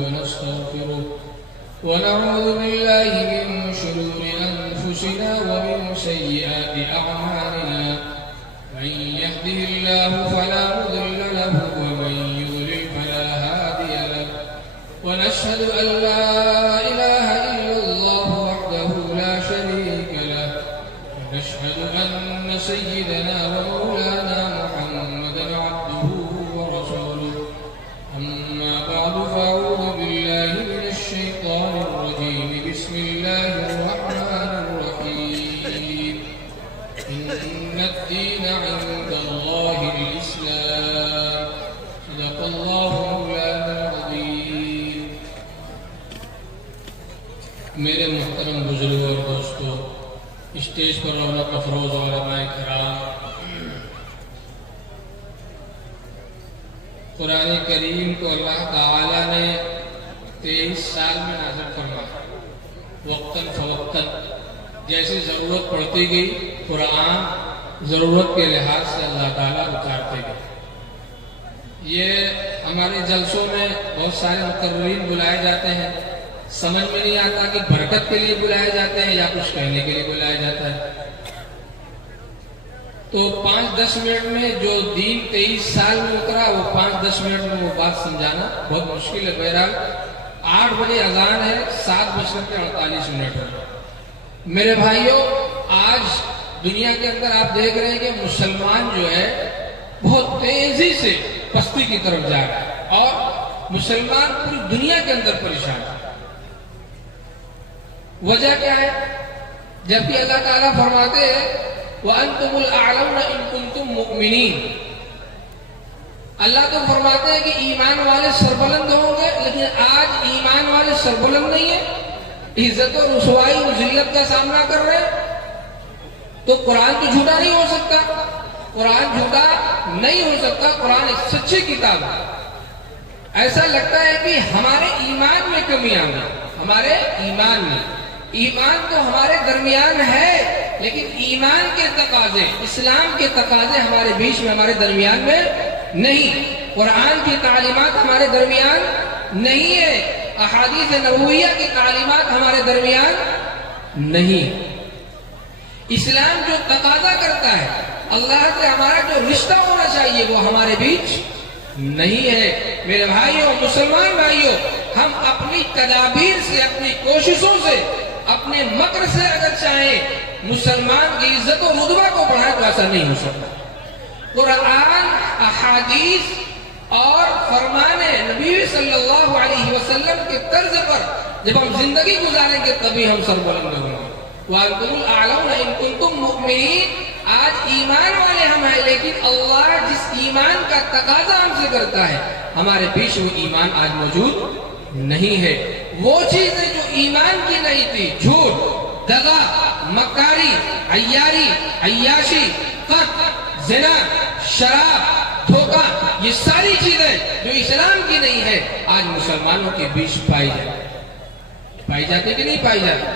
ونستغفره ونعوذ بالله من شرور أنفسنا ومن سيئات أعمالنا من يهده الله فلا مضل له ومن يضلل فلا هادي له ونشهد أن لا إله إلا الله وحده لا شريك له ونشهد أن سيدنا ومولانا محمدا عبده ورسوله أما بعد فأعوذ بالله من الشيطان الرجيم بسم الله الرحمن الرحيم إن الدين عند الله الإسلام صدق الله مولانا العظيم. میرے محترم بزرگوں اور دوستوں، اسٹیج پر رونق افروز علماء کرام، قرآن کریم کو اللہ تعالیٰ نے 23 سال میں نازل فرمایا. وقتاً فوقتاً جیسی ضرورت پڑتی گئی قرآن ضرورت کے لحاظ سے اللہ تعالیٰ اتارتے گئے. یہ ہمارے جلسوں میں بہت سارے مقررین بلائے جاتے ہیں، سمجھ میں نہیں آتا کہ برکت کے لیے بلائے جاتے ہیں یا کچھ کہنے کے لیے بلایا جاتا ہے. تو 5-10 منٹ میں جو دین 23 سال میں اترا وہ 5-10 منٹ میں وہ بات سمجھانا بہت مشکل ہے. بہرحال 8 بجے اذان ہے، 7:48 ہے. میرے بھائیوں، آج دنیا کے اندر آپ دیکھ رہے ہیں کہ مسلمان جو ہے بہت تیزی سے پستی کی طرف جا رہا ہے اور مسلمان پوری دنیا کے اندر پریشان ہے. وجہ کیا ہے؟ جبکہ اللہ تعالیٰ فرماتے ہیں وَأَنْتُمُ الْأَعْلَوْنَ إِن كُنْتُم مُؤْمِنِينَ. اللہ تو فرماتے ہیں کہ ایمان والے سربلند ہوں گے، لیکن آج ایمان والے سربلند نہیں ہیں، عزت و رسوائی و ذلت کا سامنا کر رہے ہیں. تو قرآن تو جھوٹا نہیں ہو سکتا، قرآن جھوٹا نہیں ہو سکتا. قرآن ایک سچی کتاب ہے. ایسا لگتا ہے کہ ہمارے ایمان میں کمی آ گئی. ہمارے ایمان تو ہمارے درمیان ہے، لیکن ایمان کے تقاضے، اسلام کے تقاضے ہمارے بیچ میں، ہمارے درمیان میں نہیں. قرآن کی تعلیمات ہمارے درمیان نہیں ہے، احادیث نبویہ کی تعلیمات ہمارے درمیان نہیں. اسلام جو تقاضا کرتا ہے، اللہ سے ہمارا جو رشتہ ہونا چاہیے، وہ ہمارے بیچ نہیں ہے. میرے بھائیوں، مسلمان بھائیوں، ہم اپنی تدابیر سے، اپنی کوششوں سے، اپنے مکر سے اگر چاہیں مسلمان کی عزت و رتبہ کو بڑھائیں تو ایسا نہیں ہو سکتا. قرآن، احادیث اور فرمان نبی صلی اللہ علیہ وسلم کے طرز پر جب ہم زندگی گزاریں گے تبھی ہم سربلند ہوں گے. وَأَنْتُمُ الْأَعْلَوْنَ إِن كُنْتُم مُؤْمِنِينَ. آج ایمان والے ہم ہیں، لیکن اللہ جس ایمان کا تقاضا ہم سے کرتا ہے ہمارے پیش وہ ایمان آج موجود نہیں ہے. وہ چیزیں جو ایمان کی نہیں تھی، جھوٹ، دغا، مکاری، عیاری، عیاشی، قتل، زنا، شراب، دھوکہ، یہ ساری چیزیں جو اسلام کی نہیں ہے آج مسلمانوں کے بیچ پائی جاتی کہ نہیں پائی جاتی.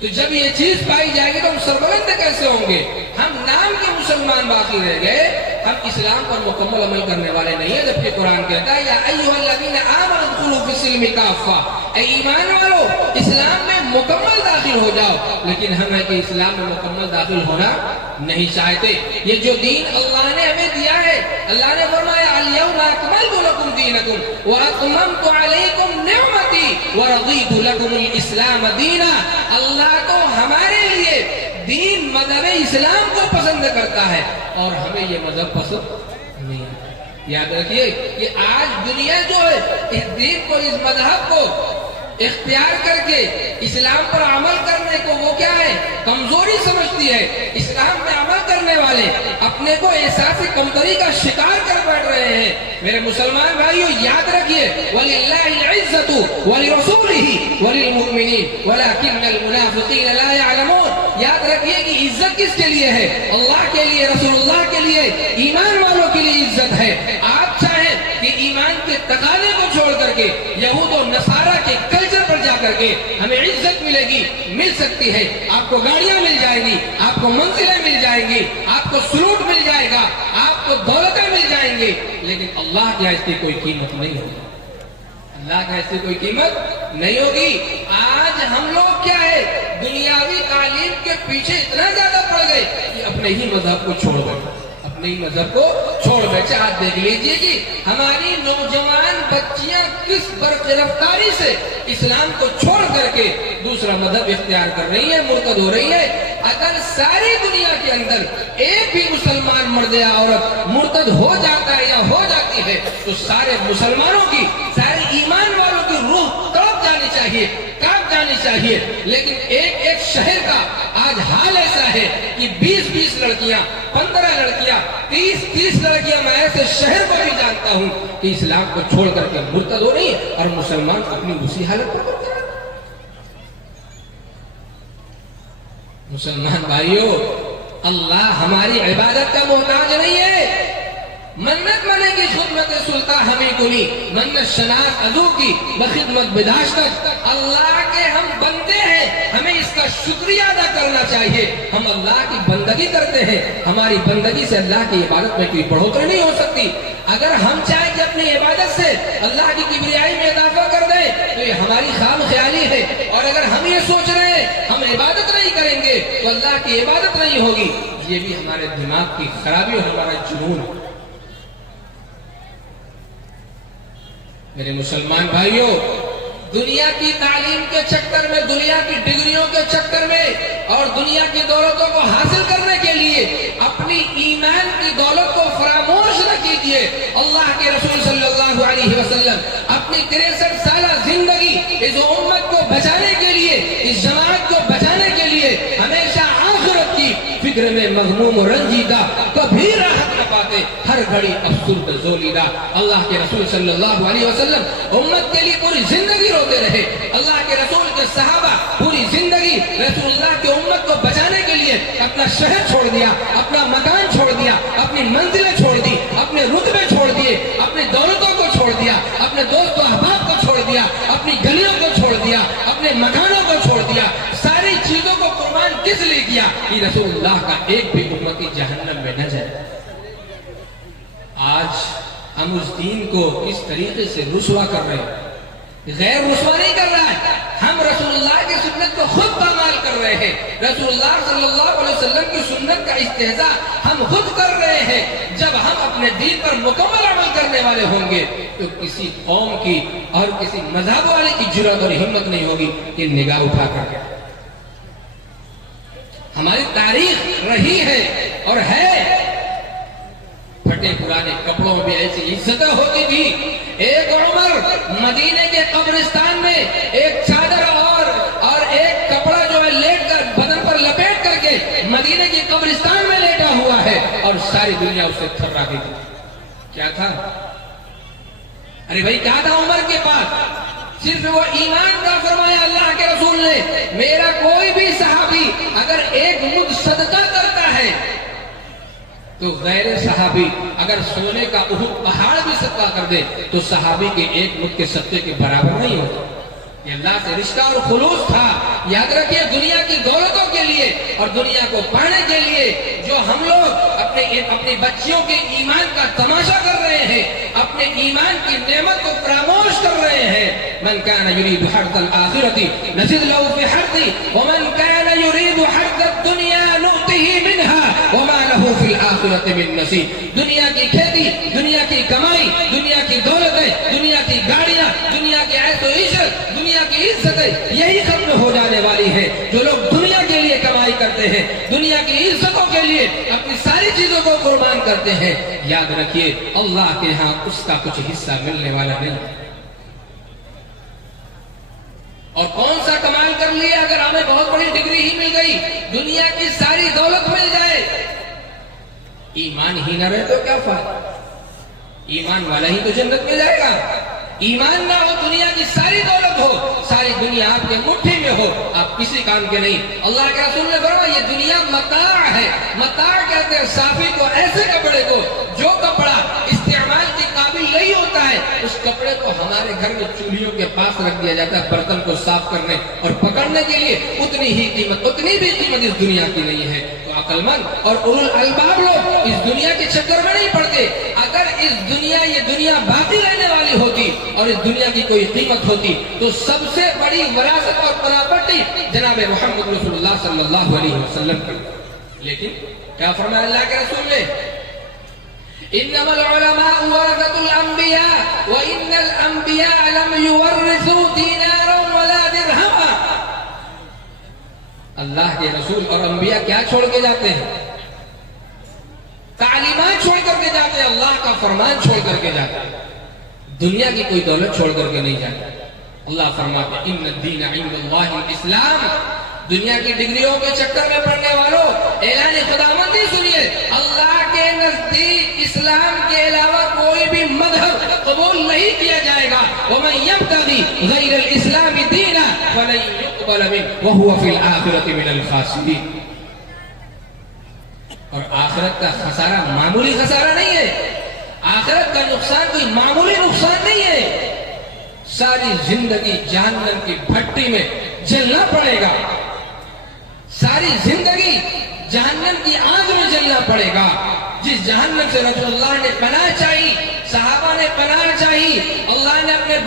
تو جب یہ چیز پائی جائے گی تو ہم سربلند کیسے ہوں گے؟ ہم نام کے مسلمان باقی رہ گئے، ہم اسلام پر مکمل عمل کرنے والے نہیں ہیں. جبکہ قرآن کہتا ہے یا ایھا الذین آمنوا ادخلوا فی السلم کافہ، اے ایمان والو اسلام میں مکمل داخل ہو جاؤ. لیکن ہم ہے کہ اسلام میں مکمل داخل ہونا نہیں چاہتے. یہ جو دین اللہ نے ہمیں دیا ہے، اللہ نے فرمایا الیوم اکملت لکم دینکم واتممت علیکم نعمتی ورضیت لکم الاسلام دینا. اللہ تو ہمارے لیے دین مذہب اسلام کو پسند کرتا ہے اور ہمیں یہ مذہب پسند نہیں آتا. یاد رکھیے کہ آج دنیا جو ہے اس دین کو، اس مذہب کو اختیار کر کے اسلام پر عمل کرنے کو وہ کیا ہے؟ کمزوری سمجھتی ہے. اسلام میں عمل کرنے والے اپنے کو احساس کمتری کا شکار کر بیٹھ رہے ہیں. میرے مسلمان بھائیوں، یاد رکھیے وَلِلَّهِ الْعِزَّةُ وَلِرَسُولِهِ وَلِلْمُؤْمِنِينَ وَلَكِنَّ الْمُنَافِقِينَ لَا يَعْلَمُونَ. یاد رکھیے کہ عزت کس کے لیے ہے؟ اللہ کے لیے، رسول اللہ کے لیے، ایمان والوں کے لیے عزت ہے. آپ چاہیں کہ ایمان کے تقاضے کو چھوڑ کر کے یہود و نصارہ کے کلچر پر جا کر کے ہمیں عزت ملے گی، مل سکتی ہے. آپ کو گاڑیاں مل جائیں گی، آپ کو منزلیں مل جائیں گی، آپ کو سلوٹ مل جائے گا، آپ کو دولتیں مل جائیں گی، لیکن اللہ کی اس کی کوئی قیمت نہیں ہوگی. اللہ کا ایسی کوئی قیمت نہیں ہوگی۔ آج ہم لوگ کیا ہے، دنیاوی تعلیم کے پیچھے اتنا زیادہ پڑ گئے کہ اپنے ہی مذہب کو چھوڑ گئے، اپنے ہی مذہب کو چھوڑ بیٹھے۔ آج دیکھ لیجئے کہ ہماری نوجوان بچیاں کس برقرفتاری سے اسلام کو چھوڑ کر کے دوسرا مذہب اختیار کر رہی ہیں، مرتد ہو رہی ہے۔ اگر ساری دنیا کے اندر ایک بھی مسلمان مرد یا عورت مرتد ہو جاتا ہے یا ہو جاتی ہے تو سارے مسلمانوں کی، سارے ایمان والوں کی روح تڑپ جانی چاہیے، کانپ جانی چاہیے۔ لیکن ایک شہر کا آج حال ایسا ہے کہ 20 لڑکیاں، 15 لڑکیاں، 30 لڑکیاں، میں ایسے شہر کو بھی جانتا ہوں کہ اسلام کو چھوڑ کر کے مرتد ہو رہی ہے اور مسلمان اپنی اسی حالت پر کرتے ہیں۔ مسلمان بھائیوں، اللہ ہماری عبادت کا محتاج نہیں ہے۔ منت منے کی خدمت سلطان ہمیں کلی، منت شناس عضو کی بخدمت بداشتک۔ اللہ کے ہم بندے ہیں، ہمیں اس کا شکریہ ادا کرنا چاہیے۔ ہم اللہ کی بندگی کرتے ہیں، ہماری بندگی سے اللہ کی عبادت میں کوئی بڑھوتری نہیں ہو سکتی۔ اگر ہم چاہیں کہ اپنی عبادت سے اللہ کی کبریائی میں اضافہ کر دیں تو یہ ہماری خام خیالی ہے، اور اگر ہم یہ سوچ رہے ہیں ہم عبادت نہیں کریں گے تو اللہ کی عبادت نہیں ہوگی، یہ بھی ہمارے دماغ کی خرابی اور ہمارا جنون ہے۔ میرے مسلمان بھائیوں، دنیا کی تعلیم کے چکر میں، دنیا کی ڈگریوں کے چکر میں اور دنیا کی دولتوں کو حاصل کرنے کے لیے اپنی ایمان کی دولت کو فراموش نہ کیجیے۔ اللہ کے رسول صلی اللہ علیہ وسلم اپنی 63 سالہ زندگی اس امت کو بچانے کے لیے، اس جماعت کو بچانے کے لیے ہمیشہ آخرت کی فکر میں مغموم و رنجیدہ، کبھی راحت نہ پاتے، ہر گھڑی افسردہ زولیدہ۔ اللہ کے رسول صلی اللہ علیہ وسلم امت کے لیے پوری زندگی روتے رہے۔ اللہ کے رسول کے صحابہ پوری زندگی رسول اللہ کی امت کو بچانے کے لیے اپنا شہر چھوڑ دیا، اپنا مکان چھوڑ دیا، اپنی منزلیں چھوڑ دی، اپنے رتبے چھوڑ دیے، اپنی دولتوں کو چھوڑ دیا، اپنے دوست و احباب کو چھوڑ دیا، اپنی گلیوں کو چھوڑ دیا، اپنے مکانوں کو چھوڑ دیا۔ ساری چیزوں کو قربان کس لیے کیا؟ کہ رسول اللہ کا ایک بھی امتی جہنم میں نہ جائے۔ آج ہم اس دین کو اس طریقے سے رسوا کر رہے ہیں، غیر رسوا نہیں کر رہا ہے، ہم رسول اللہ کی سنت کو خود پامال کر رہے ہیں۔ رسول اللہ صلی اللہ علیہ وسلم کی سنت کا استہزاء ہم خود کر رہے ہیں۔ جب ہم اپنے دین پر مکمل عمل کرنے والے ہوں گے تو کسی قوم کی اور کسی مذہب والے کی جرأت اور ہمت نہیں ہوگی کہ نگاہ اٹھا کر کے۔ ہماری تاریخ رہی ہے اور ہے، پھٹے پرانے کپڑوں میں ایسی عزتیں ہوتی تھی۔ ایک عمر مدینے کے قبرستان میں ایک چادر اور ایک کپڑا جو ہے لیٹ کر بدن پر لپیٹ کر کے مدینے کے قبرستان میں لیٹا ہوا ہے اور ساری دنیا اسے تھرا گئی تھی۔ کیا تھا؟ ارے بھائی کیا تھا عمر کے پاس؟ صرف وہ ایمان کا فرمایا اللہ کے رسول نے، میرا کوئی بھی صحابی اگر ایک مد صدقہ کرتا ہے تو غیر صحابی اگر سونے کا احد پہاڑ بھی صدقہ کر دے تو صحابی کے ایک مد کے صدقے کے برابر نہیں ہوتا۔ یہ اللہ سے رشتہ اور خلوص تھا۔ یاد رکھیے، دنیا کی دولتوں کے لیے اور دنیا کو پانے کے لیے جو ہم لوگ اپنی بچیوں کے ایمان کا تماشا کر رہے ہیں، اپنے ایمان کی نعمت کو فراموش کر رہے ہیں۔ من كان يريد حرث الآخرة نزد له في حرثه ومن كان يريد حرث الدنيا نؤته منها وما له في الآخرة من نصيب۔ دنیا کی کھیتی، دنیا کی کمائی، دنیا کی دولتیں، دنیا کی گاڑیاں، دنیا کی عیش و عشرت، دنیا کی عزتیں یہی ختم ہو جانے والی ہے۔ جو لوگ دنیا کے لیے کمائی کرتے ہیں، دنیا کی عزتوں کے لیے اپنی ساری چیزوں کو قربان کرتے ہیں، یاد رکھیے اللہ کے ہاں اس کا کچھ حصہ ملنے والا نہیں۔ اور کون سا کمال کر لیا اگر ہمیں بہت بڑی ڈگری ہی مل گئی، دنیا کی ساری دولت مل جائے، ایمان ہی نہ رہے تو کیا فائدہ؟ ایمان والا ہی تو جنت میں جائے گا۔ ایمان نہ ہو، دنیا کی ساری دولت ہو، ساری دنیا آپ کے مٹھی میں ہو، آپ کسی کام کے نہیں۔ اللہ کے رسول نے فرمایا یہ دنیا متاع ہے۔ متاع کہتے ہیں صافی کو، ایسے کپڑے کو جو کپڑا استعمال کے قابل نہیں ہوتا ہے، اس کپڑے کو ہمارے گھر میں چولہیوں کے پاس رکھ دیا جاتا ہے برتن کو صاف کرنے اور پکڑنے کرنے کے لیے اتنی بھی قیمت اس دنیا کی نہیں ہے. تو عقل مند اور اولو الالباب لوگ اس دنیا کے چکر میں نہیں پڑتے. اگر یہ دنیا باقی رہنے والی ہوتی اور اس دنیا کی کوئی قیمت ہوتی تو سب سے بڑی وراثت اور پراپرٹی جناب محمد رسول اللہ صلی اللہ علیہ وسلم کی. لیکن کیا فرمایا اللہ کے رسول نے؟ انما العلماء ورثة الانبیاء وان الانبیاء لم يورثوا دینارا ولا درہما. اللہ کے رسول اور انبیاء کیا چھوڑ کے جاتے ہیں؟ تعلیمات چھوڑ کر کے جاتے ہیں, اللہ کا فرمان چھوڑ کر کے جاتے ہیں. دنیا کی کوئی دولت چھوڑ کر کے نہیں جاتے. اللہ فرماتے ہیں ان الدین عند اللہ الاسلام. دنیا کی ڈگریوں کے چکر میں پڑنے والوں, اعلان خداوندی سنیے, اللہ کے نزدیک اسلام کے علاوہ کوئی بھی مذہب قبول نہیں کیا جائے گا. ومن یبتغی غیر الاسلام دینا فلن يقبل منه وهو في الآخرة من الخاسرین. اور آخرت کا خسارہ معمولی خسارہ نہیں ہے. آخرت کا نقصان کوئی معمولی نقصان نہیں ہے. ساری زندگی جہنم کی بھٹی میں جلنا پڑے گا. ساری زندگی جہنم کی آگ میں جلنا پڑے گا. جس جہنم سے رسول اللہ نے پناہ چاہی, صحابہ نے پناہ چاہی, اللہ نے اپنے